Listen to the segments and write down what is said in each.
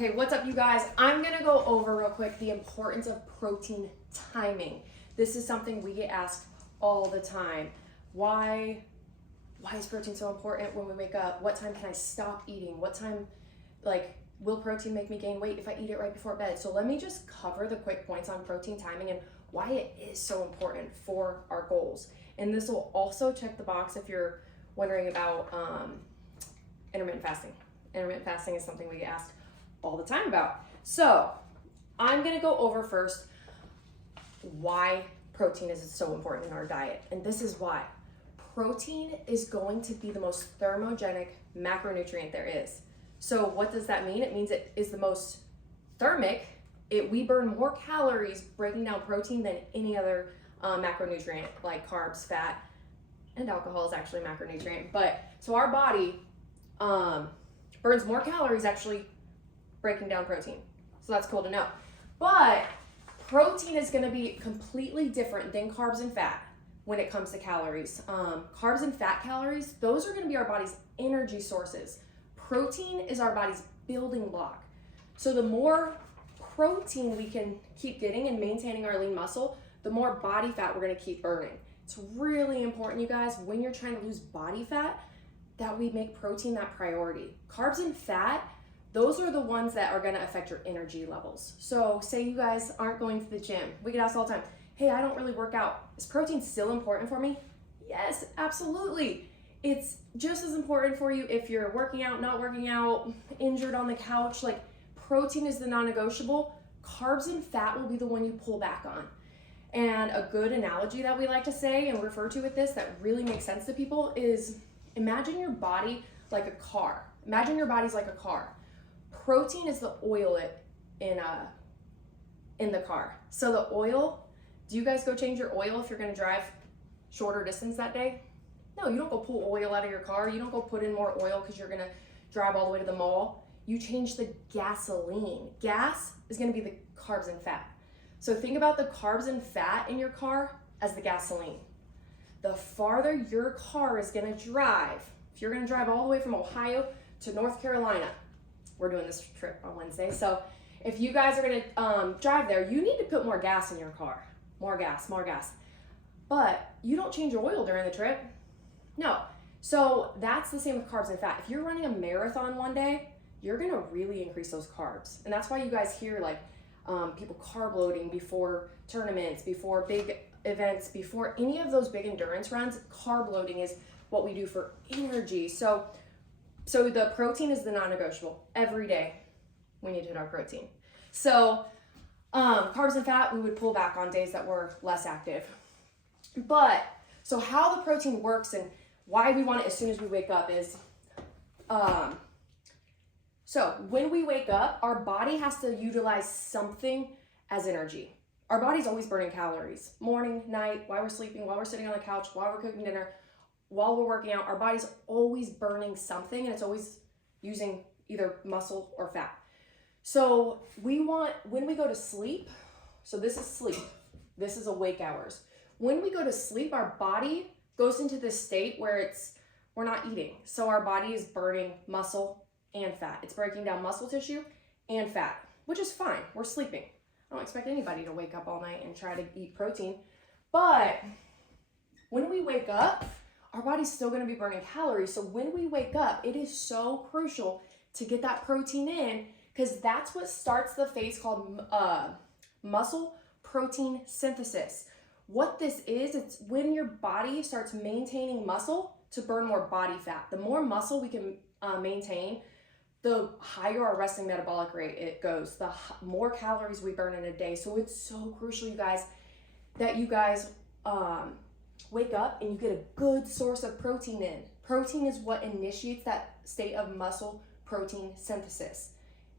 Okay, what's up, you guys? I'm gonna go over real quick the importance of protein timing. This is something we get asked all the time. Why is protein so important when we wake up? What time can I stop eating? What time, will protein make me gain weight if I eat it right before bed? So let me just cover the quick points on protein timing and why it is so important for our goals. And this will also check the box if you're wondering about intermittent fasting. Intermittent fasting is something we get asked all the time about. So I'm gonna go over first why protein is so important in our diet. And this is why. Protein is going to be the most thermogenic macronutrient there is. So what does that mean? It means it is the most thermic. We burn more calories breaking down protein than any other macronutrient, like carbs, fat, and alcohol is actually a macronutrient. But so our body burns more calories actually breaking down protein. So that's cool to know. But protein is gonna be completely different than carbs and fat when it comes to calories. Carbs and fat calories, those are gonna be our body's energy sources. Protein is our body's building block. So the more protein we can keep getting and maintaining our lean muscle, the more body fat we're gonna keep burning. It's really important, you guys, when you're trying to lose body fat, that we make protein that priority. Carbs and fat, those are the ones that are gonna affect your energy levels. So say you guys aren't going to the gym. We get asked all the time, hey, I don't really work out. Is protein still important for me? Yes, absolutely. It's just as important for you if you're working out, not working out, injured on the couch. Like, protein is the non-negotiable. Carbs and fat will be the one you pull back on. And a good analogy that we like to say and refer to with this that really makes sense to people is imagine your body like a car. Imagine your body's like a car. Protein is the oil in the car. So the oil, do you guys go change your oil if you're gonna drive shorter distance that day? No, you don't go pull oil out of your car. You don't go put in more oil because you're gonna drive all the way to the mall. You change the gasoline. Gas is gonna be the carbs and fat. So think about the carbs and fat in your car as the gasoline. The farther your car is gonna drive, if you're gonna drive all the way from Ohio to North Carolina, we're doing this trip on Wednesday. So if you guys are gonna drive there, you need to put more gas in your car. More gas. But you don't change your oil during the trip. No. So that's the same with carbs and fat. If you're running a marathon one day, you're gonna really increase those carbs. And that's why you guys hear people carb loading before tournaments, before big events, before any of those big endurance runs. Carb loading is what we do for energy. So the protein is the non-negotiable. Every day we need to hit our protein. So carbs and fat we would pull back on days that were less active. But so how the protein works and why we want it as soon as we wake up is so when we wake up, our body has to utilize something as energy. Our body's always burning calories. Morning, night, while we're sleeping, while we're sitting on the couch, while we're cooking dinner, while we're working out, our body's always burning something and it's always using either muscle or fat. So when we go to sleep, so this is sleep, this is awake hours. When we go to sleep, our body goes into this state where we're not eating. So our body is burning muscle and fat. It's breaking down muscle tissue and fat, which is fine. We're sleeping. I don't expect anybody to wake up all night and try to eat protein. But when we wake up, our body's still gonna be burning calories. So when we wake up, it is so crucial to get that protein in because that's what starts the phase called muscle protein synthesis. What this is, it's when your body starts maintaining muscle to burn more body fat. The more muscle we can maintain, the higher our resting metabolic rate it goes, the more calories we burn in a day. So it's so crucial, you guys, that you guys wake up and you get a good source of protein in. Protein is what initiates that state of muscle protein synthesis.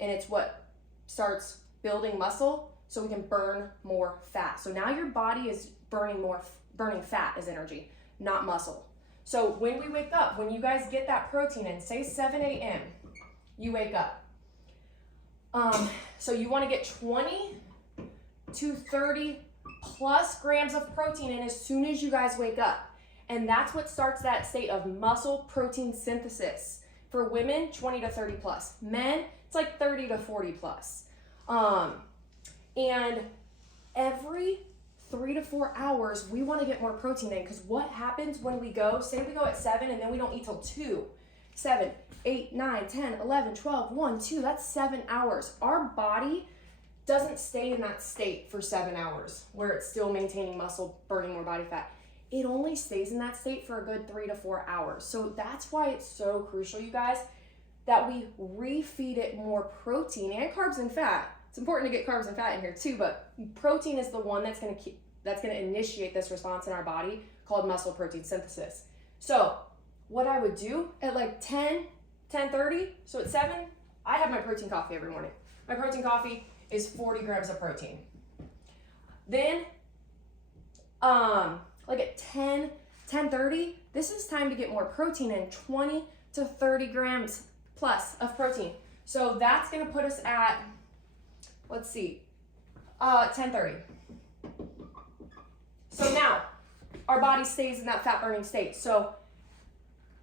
And it's what starts building muscle so we can burn more fat. So now your body is burning fat as energy, not muscle. So when we wake up, when you guys get that protein in, say 7 a.m., you wake up. So you want to get 20 to 30 plus grams of protein in as soon as you guys wake up. And that's what starts that state of muscle protein synthesis. For women, 20 to 30 plus. Men, It's like 30 to 40 plus. And every 3 to 4 hours, we want to get more protein in, because what happens when we go, say we go at 7 and then we don't eat till 2, 7, 8, 9, 10, 11, 12, 1, 2, that's 7 hours. Our body doesn't stay in that state for 7 hours where it's still maintaining muscle, burning more body fat. It only stays in that state for a good 3 to 4 hours. So that's why it's so crucial, you guys, that we refeed it more protein and carbs and fat. It's important to get carbs and fat in here too, but protein is the one that's going to initiate this response in our body called muscle protein synthesis. So what I would do at like 10:30, so at 7, I have my protein coffee every morning. My protein coffee is 40 grams of protein. Then like at 10:30, this is time to get more protein in, 20 to 30 grams plus of protein. So that's going to put us at, let's see, 10:30. So now our body stays in that fat burning state. So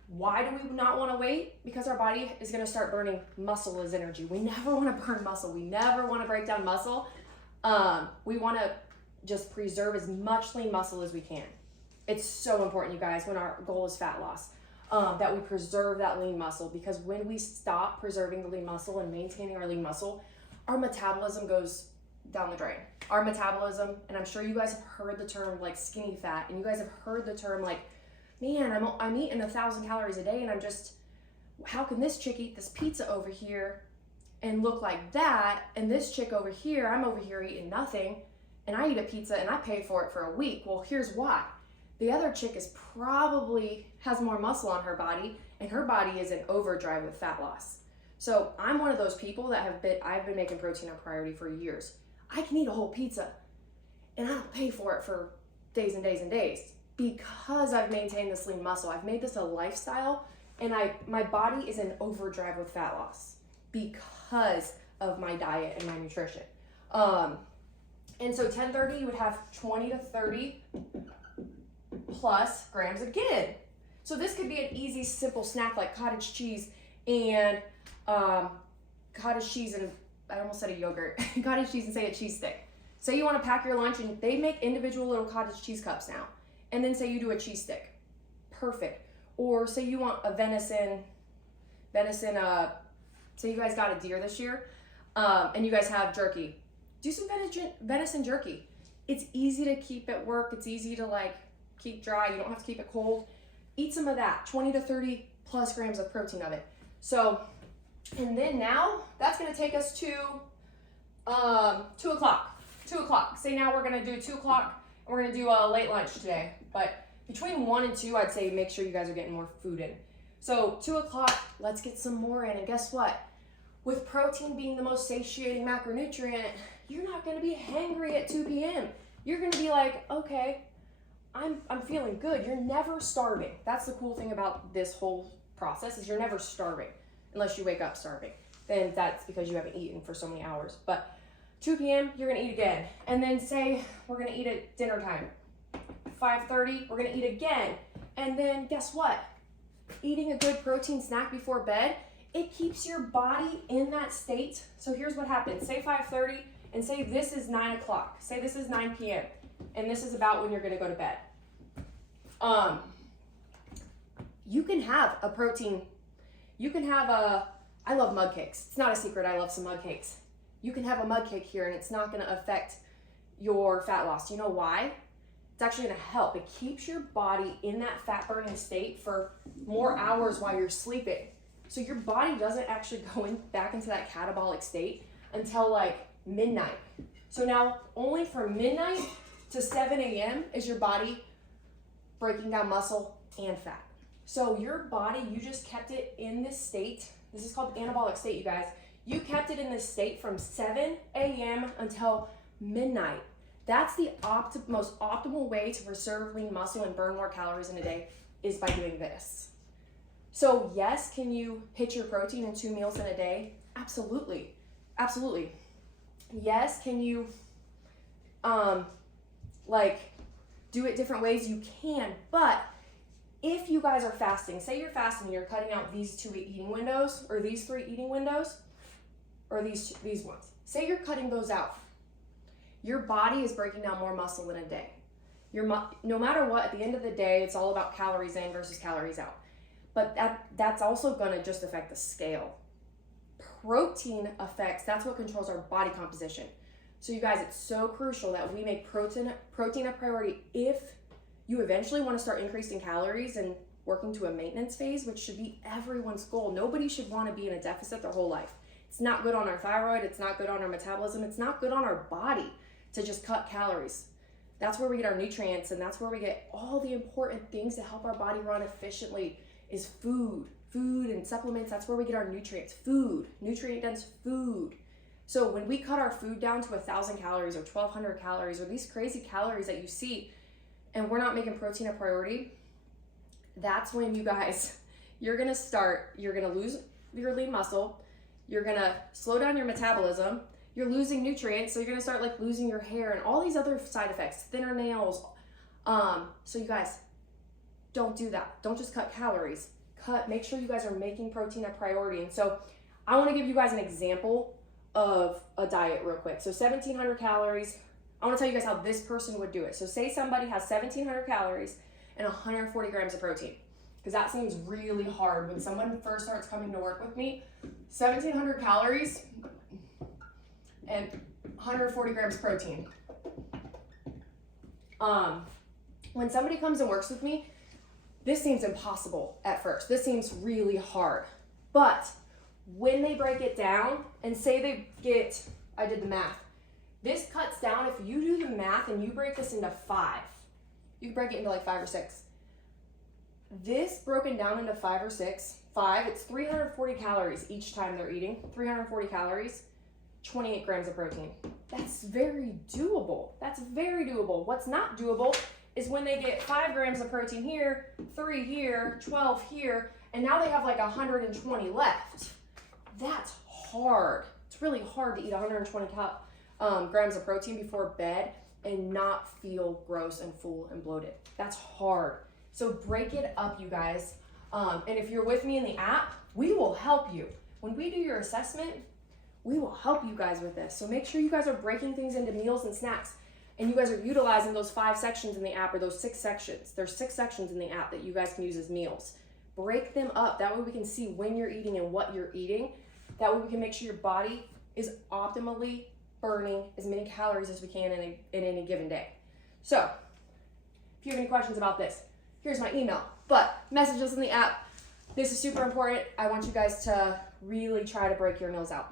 why do we not want to wait? Because our body is going to start burning muscle as energy. We never want to burn muscle. We never want to break down muscle. We want to just preserve as much lean muscle as we can. It's so important, you guys, when our goal is fat loss, that we preserve that lean muscle, because when we stop preserving the lean muscle and maintaining our lean muscle, our metabolism goes down the drain. Our metabolism, and I'm sure you guys have heard the term like skinny fat, and you guys have heard the term like, man, I'm eating 1,000 calories a day, and I'm just, how can this chick eat this pizza over here and look like that, and this chick over here, I'm over here eating nothing, and I eat a pizza and I pay for it for a week. Well, here's why. The other chick is probably has more muscle on her body, and her body is in overdrive with fat loss. So I'm one of those people that I've been making protein a priority for years. I can eat a whole pizza and I don't pay for it for days and days and days, because I've maintained this lean muscle. I've made this a lifestyle, and my body is in overdrive with fat loss because of my diet and my nutrition. And so 10:30, you would have 20 to 30 plus grams again. So this could be an easy, simple snack like cottage cheese and I almost said a yogurt, cottage cheese and say a cheese stick. Say you want to pack your lunch, and they make individual little cottage cheese cups now. And then say you do a cheese stick. Perfect. Or say you want a venison, say you guys got a deer this year, and you guys have jerky. Do some venison jerky. It's easy to keep at work. It's easy to like keep dry. You don't have to keep it cold. Eat some of that, 20 to 30 plus grams of protein of it. So, and then now that's going to take us to 2 o'clock. 2 o'clock. Say now we're going to do 2 o'clock, and we're going to do a late lunch today. But between 1 and 2, I'd say make sure you guys are getting more food in. So 2 o'clock, let's get some more in. And guess what? With protein being the most satiating macronutrient, you're not going to be hangry at 2 p.m. You're going to be like, okay, I'm feeling good. You're never starving. That's the cool thing about this whole process, is you're never starving unless you wake up starving. Then that's because you haven't eaten for so many hours. But 2 p.m., you're going to eat again. And then say we're going to eat at dinner time. 5:30, we're going to eat again. And then guess what? Eating a good protein snack before bed, it keeps your body in that state. So here's what happens. Say 5:30, and say this is 9 o'clock. Say this is 9 p.m. And this is about when you're going to go to bed. You can have a protein. You can have I love mud cakes. It's not a secret. I love some mud cakes. You can have a mud cake here, and it's not going to affect your fat loss. You know why? It's actually going to help. It keeps your body in that fat burning state for more hours while you're sleeping. So your body doesn't actually go back into that catabolic state until like midnight. So now only from midnight to 7 a.m. is your body breaking down muscle and fat. So your body, you just kept it in this state. This is called anabolic state, you guys. You kept it in this state from 7 a.m. until midnight. That's the most optimal way to preserve lean muscle and burn more calories in a day, is by doing this. So yes, can you hit your protein in 2 meals in a day? Absolutely. Absolutely. Yes, can you do it different ways? You can, but if you guys are fasting, say you're fasting and you're cutting out these 2 eating windows or these 3 eating windows, or these ones. Say you're cutting those out. Your body is breaking down more muscle in a day. No matter what, at the end of the day, it's all about calories in versus calories out. But that's also gonna just affect the scale. Protein affects, that's what controls our body composition. So you guys, it's so crucial that we make protein a priority if you eventually want to start increasing calories and working to a maintenance phase, which should be everyone's goal. Nobody should want to be in a deficit their whole life. It's not good on our thyroid, it's not good on our metabolism, it's not good on our body to just cut calories. That's where we get our nutrients, and that's where we get all the important things to help our body run efficiently is food and supplements. That's where we get our nutrients. Food, nutrient-dense food. So when we cut our food down to 1,000 calories or 1,200 calories or these crazy calories that you see, and we're not making protein a priority, that's when you guys, you're gonna lose your lean muscle, you're gonna slow down your metabolism, you're losing nutrients, so you're gonna start like losing your hair and all these other side effects, thinner nails. So you guys, don't do that. Don't just cut calories. Make sure you guys are making protein a priority. And so I wanna give you guys an example of a diet real quick. So 1,700 calories. I want to tell you guys how this person would do it. So say somebody has 1,700 calories and 140 grams of protein, because that seems really hard when someone first starts coming to work with me. 1,700 calories and 140 grams of protein. When somebody comes and works with me, this seems impossible at first. This seems really hard. But when they break it down and say they get, I did the math, this cuts down, if you do the math and you break this into 5, you can break it into like 5 or 6. This broken down into 5 or 6, it's 340 calories each time they're eating, 340 calories, 28 grams of protein. That's very doable. That's very doable. What's not doable is when they get 5 grams of protein here, 3 here, 12 here, and now they have like 120 left. That's hard. It's really hard to eat 120 grams of protein before bed and not feel gross and full and bloated. That's hard. So break it up, you guys. And if you're with me in the app, we will help you. When we do your assessment, we will help you guys with this. So make sure you guys are breaking things into meals and snacks, and you guys are utilizing those 5 sections in the app, or those 6 sections. There's 6 sections in the app that you guys can use as meals. Break them up. That way we can see when you're eating and what you're eating. That way we can make sure your body is optimally burning as many calories as we can in any given day. So if you have any questions about this, here's my email. But message us in the app. This is super important. I want you guys to really try to break your meals out.